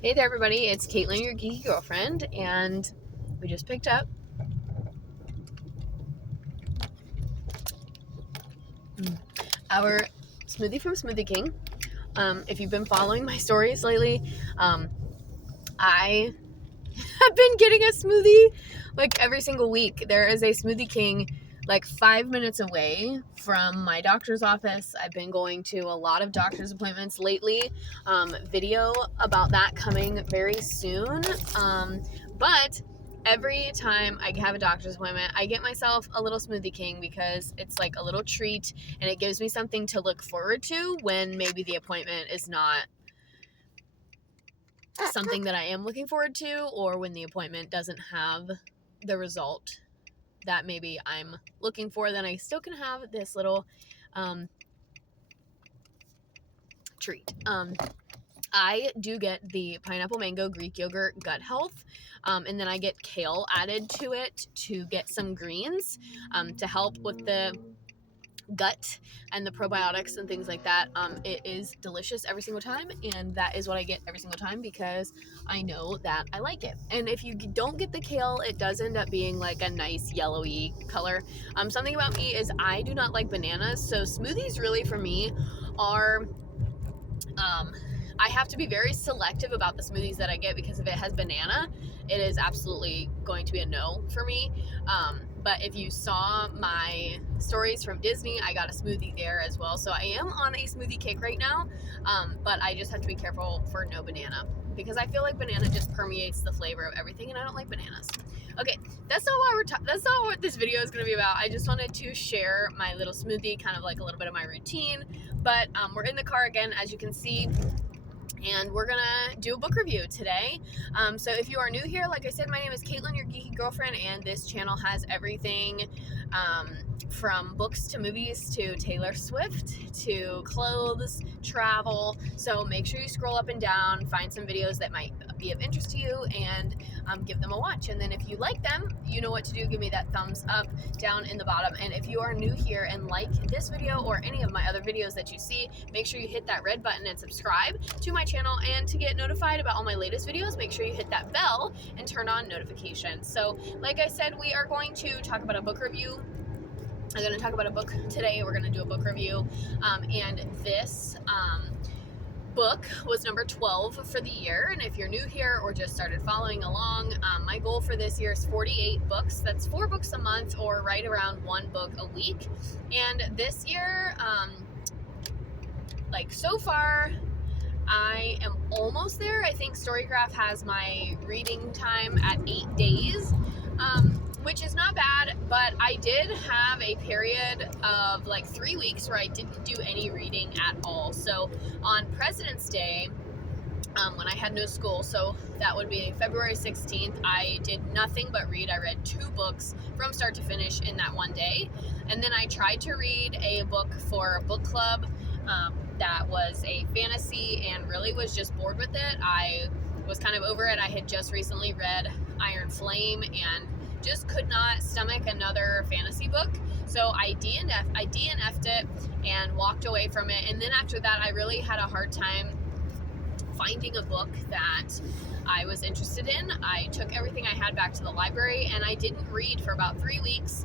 Hey there, everybody. It's Caitlin, your geeky girlfriend, and we just picked up our smoothie from Smoothie King. If you've been following my stories lately, I have been getting a smoothie like every single week. There is a Smoothie King like 5 minutes away from my doctor's office. I've been going to a lot of doctor's appointments lately. Video about that coming very soon. But every time I have a doctor's appointment, I get myself a little Smoothie King because it's like a little treat and it gives me something to look forward to when maybe the appointment is not something that I am looking forward to, or when the appointment doesn't have the result that maybe I'm looking for. Then I still can have this little treat. I do get the pineapple mango Greek yogurt gut health, and then I get kale added to it to get some greens to help with the gut and the probiotics and things like that. It is delicious every single time, and that is what I get every single time because I know that I like it. And if you don't get the kale, it does end up being like a nice yellowy color. Something about me is I do not like bananas, so smoothies really for me are I have to be very selective about the smoothies that I get because if it has banana, it is absolutely going to be a no for me. But if you saw my stories from Disney, I got a smoothie there as well. So I am on a smoothie kick right now, but I just have to be careful for no banana because I feel like banana just permeates the flavor of everything, and I don't like bananas. Okay, that's not what this video is going to be about. I just wanted to share my little smoothie, kind of like a little bit of my routine. But we're in the car again, as you can see, and we're gonna do a book review today. So if you are new here, like I said, my name is Caitlin, your geeky girlfriend, and this channel has everything from books to movies to Taylor Swift to clothes, travel. So make sure you scroll up and down, find some videos that might be of interest to you, and give them a watch. And then if you like them, you know what to do. Give me that thumbs up down in the bottom. And if you are new here and like this video or any of my other videos that you see, make sure you hit that red button and subscribe to my channel. And to get notified about all my latest videos, make sure you hit that bell and turn on notifications. So like I said, we are going to talk about a book review. I'm going to talk about a book today. We're going to do a book review. And this book was number 12 for the year. And if you're new here or just started following along, my goal for this year is 48 books. That's 4 books a month, or right around 1 book a week. And this year, like so far, I am almost there. I think Storygraph has my reading time at 8 days, which is not bad, but I did have a period of like 3 weeks where I didn't do any reading at all. So on President's Day, when I had no school, so that would be February 16th, I did nothing but read. I read 2 books from start to finish in that one day. And then I tried to read a book for a book club that was a fantasy and really was just bored with it. I was kind of over it. I had just recently read Iron Flame and just could not stomach another fantasy book. So I DNF'd it and walked away from it. And then after that, I really had a hard time finding a book that I was interested in. I took everything I had back to the library and I didn't read for about 3 weeks.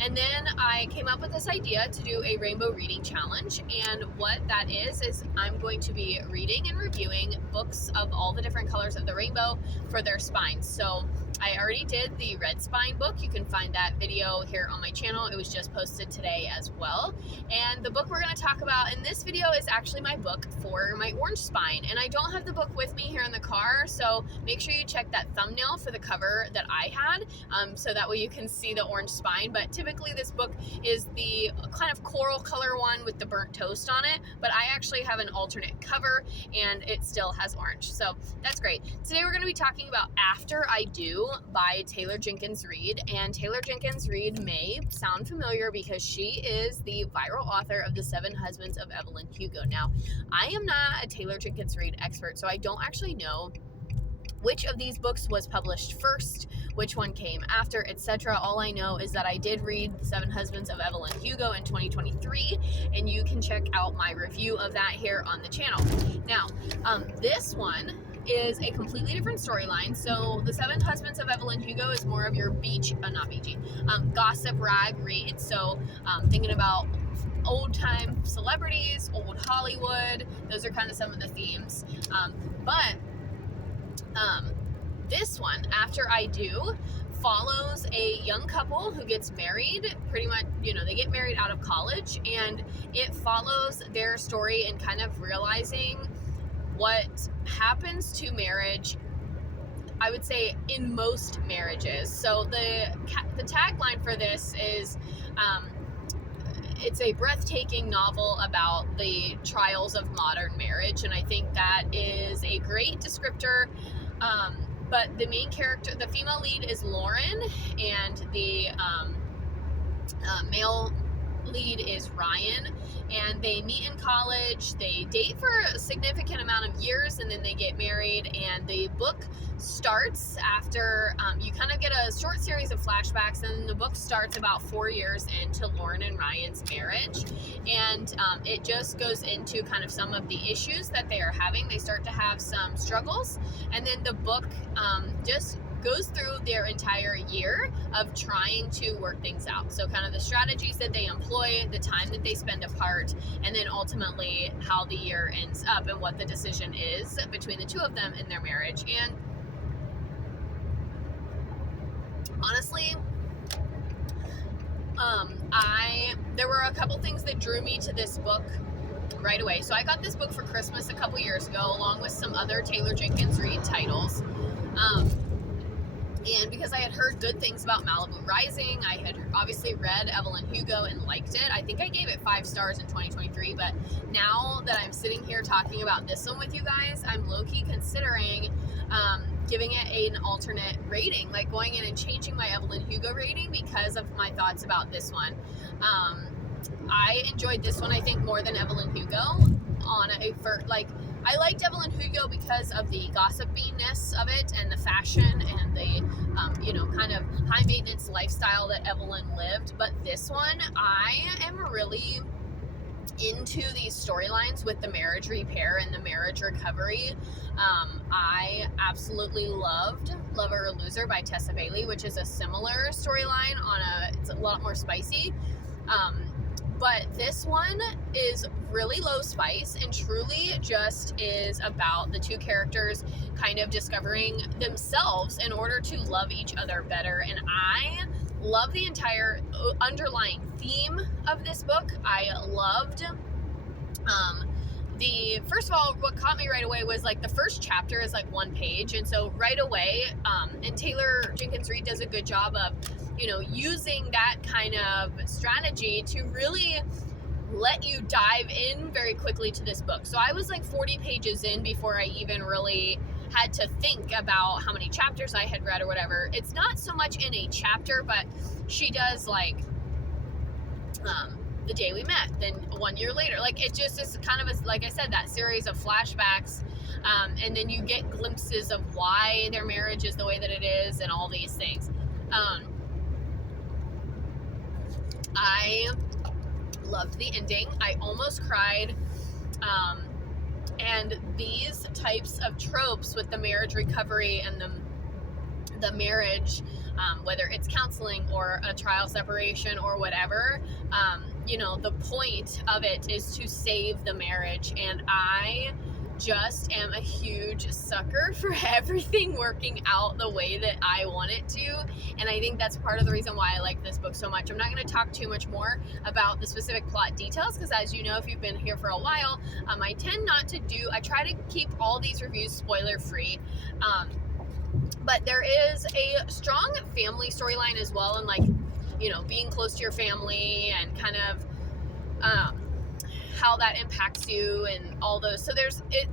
And then I came up with this idea to do a rainbow reading challenge. And what that is I'm going to be reading and reviewing books of all the different colors of the rainbow for their spines. So I already did the red spine book. You can find that video here on my channel. It was just posted today as well. And the book we're going to talk about in this video is actually my book for my orange spine. And I don't have the book with me here in the car, so make sure you check that thumbnail for the cover that I had, so that way you can see the orange spine. But typically this book is the kind of coral color one with the burnt toast on it, but I actually have an alternate cover and it still has orange. So that's great. Today we're going to be talking about After I Do by Taylor Jenkins Reid. And Taylor Jenkins Reid may sound familiar because she is the viral author of The 7 Husbands of Evelyn Hugo. Now, I am not a Taylor Jenkins Reid expert, so I don't actually know which of these books was published first, which one came after, etc. All I know is that I did read The 7 Husbands of Evelyn Hugo in 2023, and you can check out my review of that here on the channel. Now, this one is a completely different storyline. So the Seven Husbands of Evelyn Hugo is more of your gossip rag read. So thinking about old time celebrities, old Hollywood, those are kind of some of the themes. But this one, After I Do, follows a young couple who gets married. Pretty much, they get married out of college, and it follows their story and kind of realizing what happens to marriage, I would say, in most marriages. So the tagline for this is, it's a breathtaking novel about the trials of modern marriage, and I think that is a great descriptor. But the main character, the female lead, is Lauren, and the male lead is Ryan, and they meet in college. They date for a significant amount of years, and then they get married. And the book starts after you kind of get a short series of flashbacks, and the book starts about 4 years into Lauren and Ryan's marriage, and it just goes into kind of some of the issues that they are having. They start to have some struggles, and then the book just goes through their entire year of trying to work things out. So kind of the strategies that they employ, the time that they spend apart, and then ultimately how the year ends up and what the decision is between the two of them in their marriage. And honestly, there were a couple things that drew me to this book right away. So I got this book for Christmas a couple years ago, along with some other Taylor Jenkins Reid titles. And because I had heard good things about Malibu Rising, I had obviously read Evelyn Hugo and liked it. I think I gave it 5 stars in 2023, but now that I'm sitting here talking about this one with you guys, I'm low-key considering giving it an alternate rating, like going in and changing my Evelyn Hugo rating because of my thoughts about this one. I enjoyed this one, I think, more than Evelyn Hugo. I liked Evelyn Hugo because of the gossipiness of it and the fashion and the, kind of high maintenance lifestyle that Evelyn lived. But this one, I am really into these storylines with the marriage repair and the marriage recovery. I absolutely loved Lover or Loser by Tessa Bailey, which is a similar storyline it's a lot more spicy. But this one is really low spice and truly just is about the two characters kind of discovering themselves in order to love each other better. And I love the entire underlying theme of this book. I loved first of all, what caught me right away was like the first chapter is like 1 page. And so right away, and Taylor Jenkins Reid does a good job of, using that kind of strategy to really let you dive in very quickly to this book. So I was like 40 pages in before I even really had to think about how many chapters I had read or whatever. It's not so much in a chapter, but she does like, the day we met, then 1 year later, like it just is kind of like I said, that series of flashbacks, and then you get glimpses of why their marriage is the way that it is and all these things. I loved the ending. I almost cried, and these types of tropes with the marriage recovery and the marriage, whether it's counseling or a trial separation or whatever, the point of it is to save the marriage. And I just am a huge sucker for everything working out the way that I want it to. And I think that's part of the reason why I like this book so much. I'm not going to talk too much more about the specific plot details because, as you know, if you've been here for a while, I tend not to I try to keep all these reviews spoiler free. But there is a strong family storyline as well, and like, being close to your family and kind of how that impacts you and all those. So it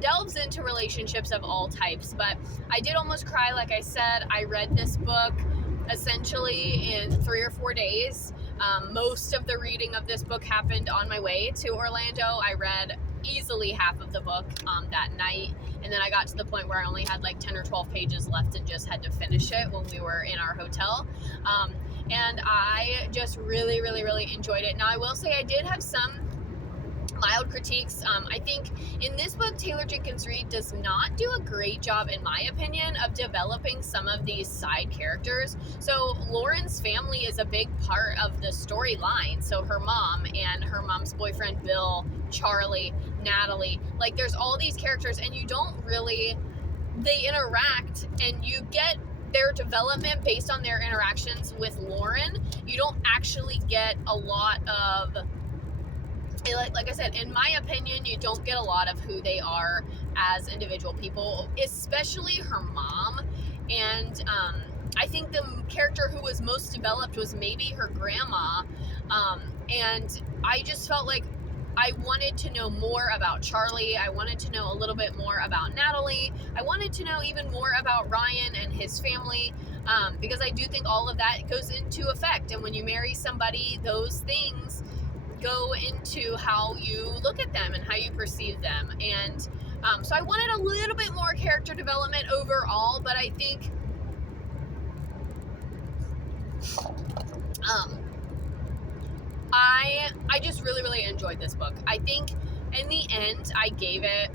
delves into relationships of all types, but I did almost cry. Like I said, I read this book essentially in 3 or 4 days. Most of the reading of this book happened on my way to Orlando. I read easily half of the book that night, and then I got to the point where I only had like 10 or 12 pages left and just had to finish it when we were in our hotel. And I just really, really, really enjoyed it. Now I will say I did have some mild critiques. I think in this book, Taylor Jenkins Reid does not do a great job, in my opinion, of developing some of these side characters. So Lauren's family is a big part of the storyline. So her mom and her mom's boyfriend, Bill, Charlie, Natalie, like there's all these characters, and you don't really, they interact and you get their development based on their interactions with Lauren. You don't actually get a lot of, like I said, in my opinion, you don't get a lot of who they are as individual people, especially her mom. And I think the character who was most developed was maybe her grandma. And I just felt like I wanted to know more about Charlie. I wanted to know a little bit more about Natalie. I wanted to know even more about Ryan and his family, because I do think all of that goes into effect. And when you marry somebody, those things go into how you look at them and how you perceive them. And so I wanted a little bit more character development overall, but I think I just really enjoyed this book. I think in the end I gave it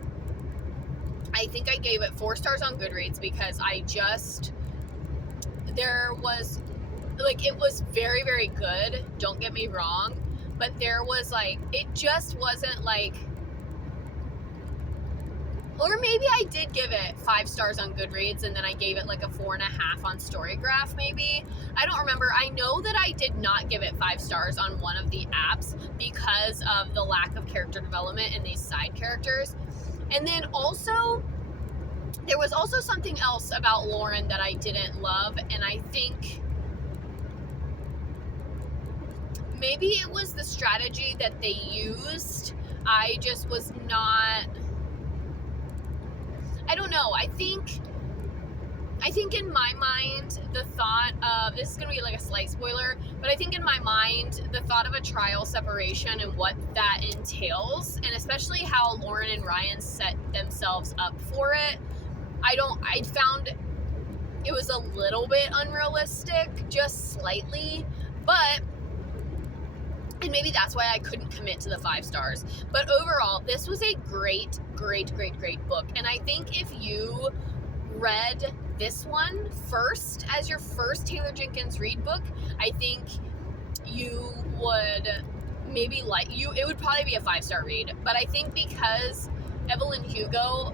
4 stars on Goodreads, because there was, like, it was very good, don't get me wrong, but there was, like, it just wasn't like, or maybe I did give it 5 stars on Goodreads and then I gave it like a 4.5 on Storygraph, maybe. I don't remember. I know that I did not give it 5 stars on one of the apps because of the lack of character development in these side characters. And then also, there was also something else about Lauren that I didn't love, and I think maybe it was the strategy that they used. I just was not, I don't know. I think in my mind, the thought of, this is going to be like a slight spoiler, but I think in my mind, the thought of a trial separation and what that entails, and especially how Lauren and Ryan set themselves up for it, I found it was a little bit unrealistic, just slightly, but, and maybe that's why I couldn't commit to the 5 stars. But overall, this was a great book. And I think if you read this one first as your first Taylor Jenkins Reid book, I think you would maybe it would probably be a 5-star read. But I think because Evelyn Hugo,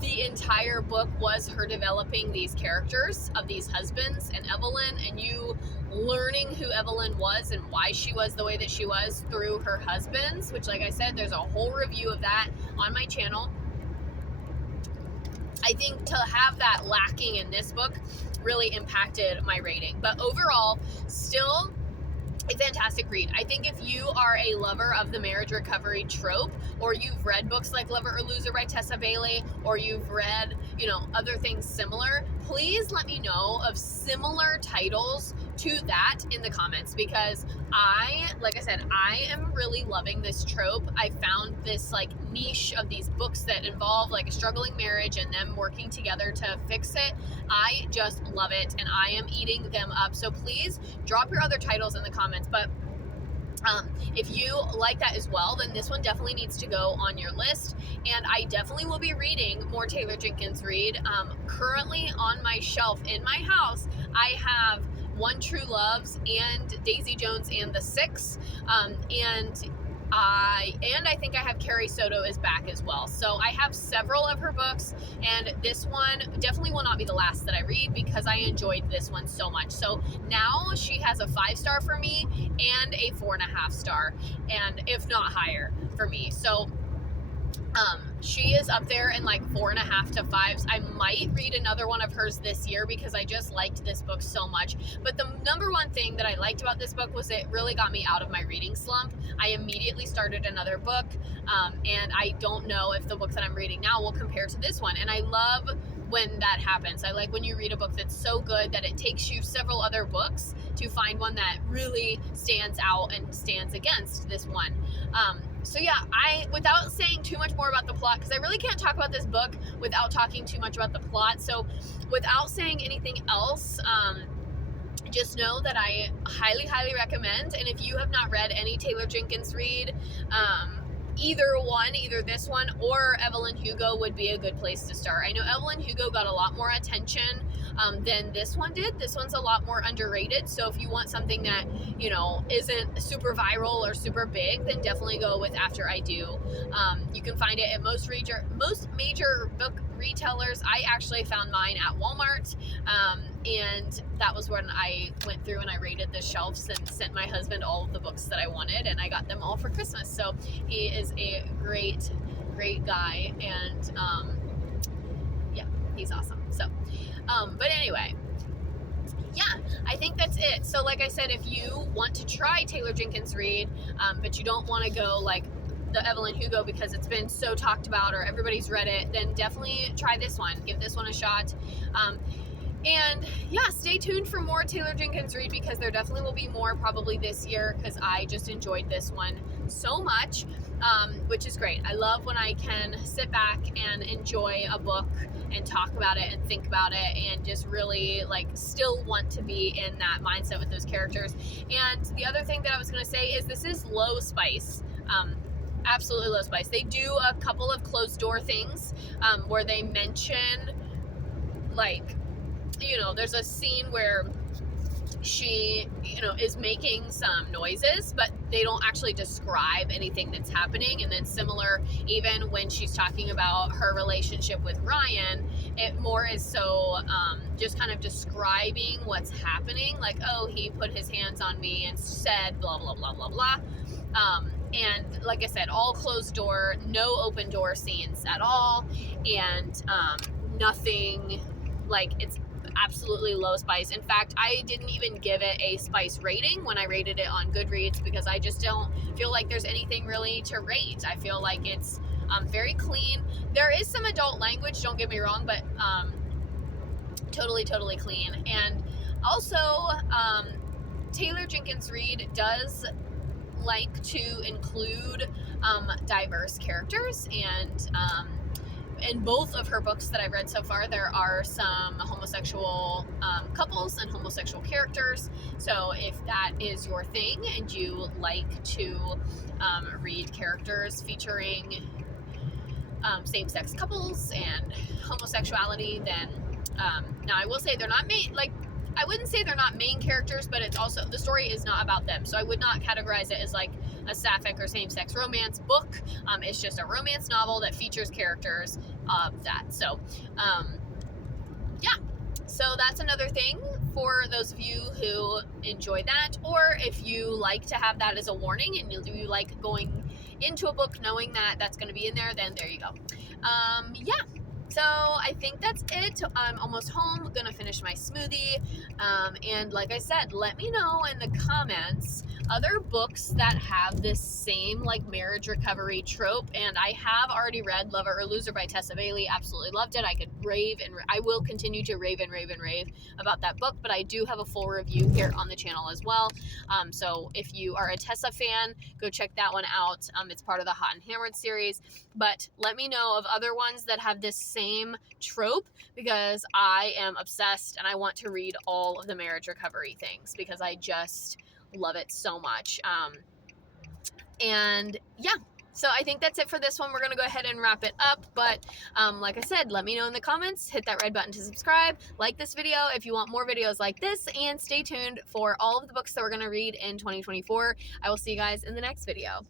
the entire book was her developing these characters of these husbands and Evelyn, and you learning who Evelyn was and why she was the way that she was through her husbands, which, like I said, there's a whole review of that on my channel. I think to have that lacking in this book really impacted my rating. But overall, still a fantastic read. I think if you are a lover of the marriage recovery trope, or you've read books like Lover or Loser by Tessa Bailey, or you've read, other things similar, please let me know of similar titles to that in the comments, because like I said, I am really loving this trope. I found this like niche of these books that involve like a struggling marriage and them working together to fix it. I just love it, and I am eating them up. So please drop your other titles in the comments. But if you like that as well, then this one definitely needs to go on your list. And I definitely will be reading more Taylor Jenkins Reid. Currently on my shelf in my house, I have One True Loves and Daisy Jones and the Six. And I think I have Carrie Soto is back as well. So I have several of her books, and this one definitely will not be the last that I read, because I enjoyed this one so much. So now she has a 5-star for me and a 4.5 star, and if not higher for me. So she is up there in like 4.5 to 5s. I might read another one of hers this year because I just liked this book so much. But the number one thing that I liked about this book was it really got me out of my reading slump. I immediately started another book, and I don't know if the book that I'm reading now will compare to this one. And I love when that happens. I like when you read a book that's so good that it takes you several other books to find one that really stands out and stands against this one. So yeah, without saying too much more about the plot, because I really can't talk about this book without talking too much about the plot. So without saying anything else, just know that I highly recommend. And if you have not read any Taylor Jenkins Reid, either this one or Evelyn Hugo would be a good place to start. I know Evelyn Hugo got a lot more attention than this one did. This one's a lot more underrated. So if you want something that, you know, isn't super viral or super big, then definitely go with After I Do. You can find it at most major book retailers. I actually found mine at Walmart, and that was when I went through and I rated the shelves and sent my husband all of the books that I wanted, and I got them all for Christmas. So he is a great guy, and yeah, he's awesome. So but anyway, yeah, I think that's it. So like I said, if you want to try Taylor Jenkins Reid, but you don't want to go like the Evelyn Hugo because it's been so talked about or everybody's read it, then definitely try this one. Give this one a shot. And yeah, stay tuned for more Taylor Jenkins Reid, because there definitely will be more probably this year, because I just enjoyed this one so much, which is great. I love when I can sit back and enjoy a book and talk about it and think about it and just really like still want to be in that mindset with those characters. And the other thing that I was going to say is this is low spice. Absolutely low spice. They do a couple of closed door things where they mention, like, you know, there's a scene where she, you know, is making some noises, but they don't actually describe anything that's happening. And then similar, even when she's talking about her relationship with Ryan, it more is so just kind of describing what's happening. Like, oh, he put his hands on me and said blah, blah, blah, blah, blah. And like I said, all closed door, no open door scenes at all. And nothing, like, it's absolutely low spice. In fact, I didn't even give it a spice rating when I rated it on Goodreads, because I just don't feel like there's anything really to rate. I feel like it's very clean. There is some adult language, don't get me wrong, but totally clean. And also, Taylor Jenkins Reid does like to include diverse characters, and in both of her books that I've read so far, there are some homosexual couples and homosexual characters. So if that is your thing and you like to read characters featuring same-sex couples and homosexuality, then now I will say they're not I wouldn't say they're not main characters, but it's also, the story is not about them. So I would not categorize it as like a sapphic or same-sex romance book. It's just a romance novel that features characters of that. So, yeah. So that's another thing for those of you who enjoy that, or if you like to have that as a warning and you like going into a book knowing that that's going to be in there, then there you go. Yeah. So I think that's it. I'm almost home, gonna finish my smoothie. And like I said, let me know in the comments other books that have this same like marriage recovery trope. And I have already read Lover or Loser by Tessa Bailey. Absolutely loved it. I could rave, and I will continue to rave about that book, but I do have a full review here on the channel as well. So if you are a Tessa fan, go check that one out. It's part of the Hot and Hammered series. But let me know of other ones that have this same trope, because I am obsessed and I want to read all of the marriage recovery things because I just love it so much. And yeah, so I think that's it for this one. We're going to go ahead and wrap it up. But like I said, let me know in the comments. Hit that red button to subscribe. Like this video if you want more videos like this. And stay tuned for all of the books that we're going to read in 2024. I will see you guys in the next video.